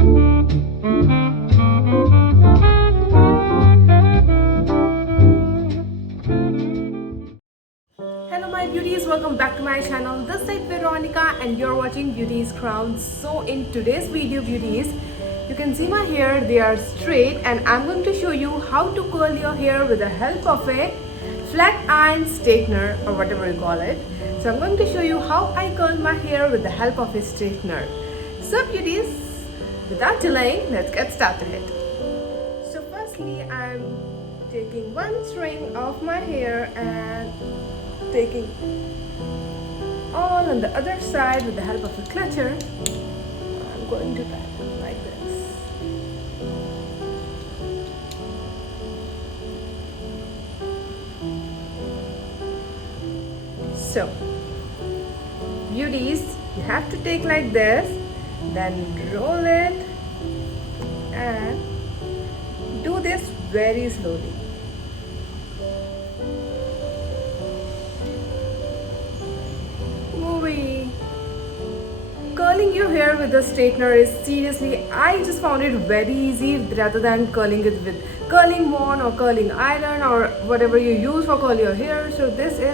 Hello my beauties, welcome back to my channel. This is Veronica and you're watching Beauties Crown. So in today's video beauties, you can see my hair, they are straight and I'm going to show you how to curl your hair with the help of a flat iron straightener or whatever you call it. So I'm going to show you how I curl my hair with the help of a straightener. So beauties, without delaying, let's get started. So firstly, I'm taking one string of my hair and taking all on the other side with the help of a clutcher. I'm going to tie it like this. So beauties, you have to take like this, then roll it and do this very slowly. Curling your hair with a straightener is seriously, I just found it very easy rather than curling it with curling wand or curling iron or whatever you use for curl your hair. So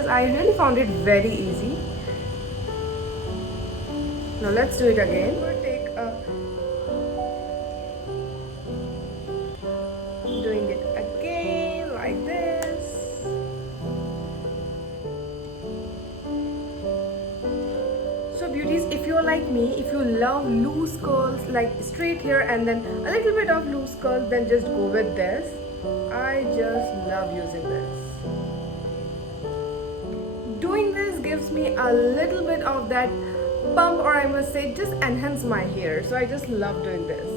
I really found it very easy. Now let's do it again. Doing it again like this. So beauties, if you're like me, if you love loose curls like straight hair and then a little bit of loose curls, then just go with this. I just love using this. Doing this gives me a little bit of that pump, or I must say just enhance my hair. So I just love doing this.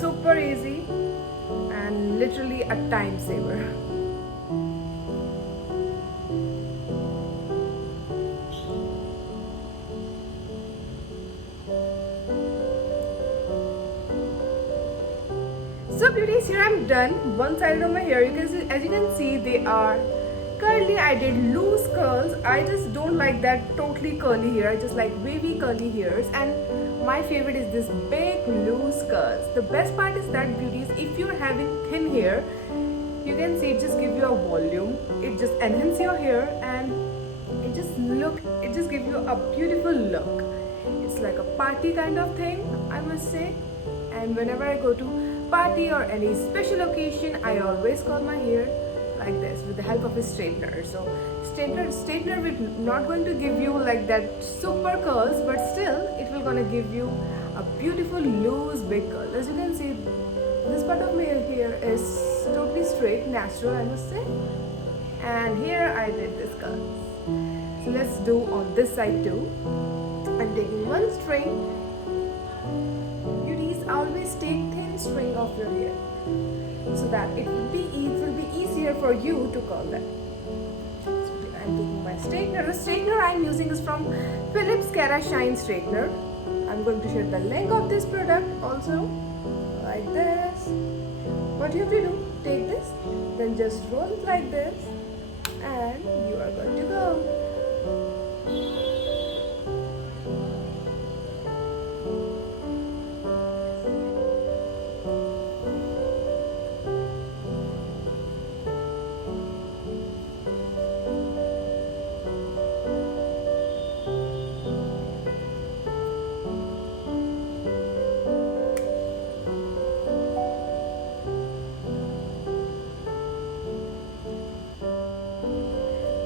Super easy and literally a time saver. So beauties, here I'm done. One side of my hair, you can see, as you can see, they are curly. I did loose curls. I just don't like that totally curly hair. I just like wavy curly hairs, and my favorite is this big loose curls. The best part is that beauties, if you're having thin hair, you can see it just gives you a volume. It just enhances your hair and it just gives you a beautiful look. It's like a party kind of thing, I must say. And whenever I go to party or any special occasion, I always curl my hair like this with the help of a straightener. So straightener will not going to give you like that super curls, but still it will gonna give you a beautiful loose big curl. As you can see, this part of my hair is totally straight, natural, I must say, and here I did this curl. So let's do on this side too. I'm taking one string. Beauties, always take thin string of your hair so that it will be easier for you to curl them. So I'm taking my straightener. The straightener I'm using is from Philips Cara Shine Straightener. I'm going to share the link of this product also, like this. What you have to do, take this, then just roll it like this, and you are good to go.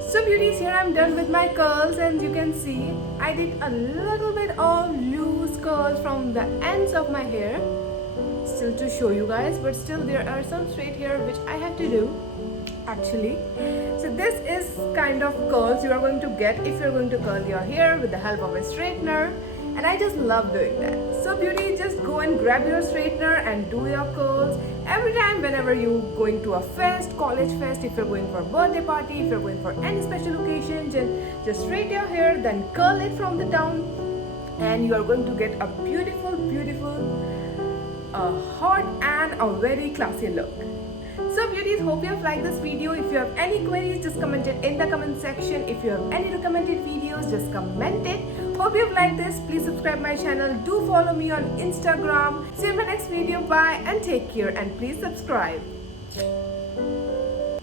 So beauties, here I'm done with my curls, and you can see I did a little bit of loose curls from the ends of my hair still to show you guys, but still there are some straight hair which I have to do actually. So this is kind of curls you are going to get if you're going to curl your hair with the help of a straightener, and I just love doing that. So beauty, just go and grab your straightener and do your curls every time whenever you going to a fest, college fest, if you're going for a birthday party, if you're going for any special occasion, just straighten your hair, then curl it from the down and you are going to get a beautiful hot and a very classy look. So beauties, hope you have liked this video. If you have any queries, just comment it in the comment section. If you have any recommended videos, just comment it. Hope you have liked this. Please subscribe my channel. Do follow me on Instagram. See you in my next video. Bye and take care, and please subscribe.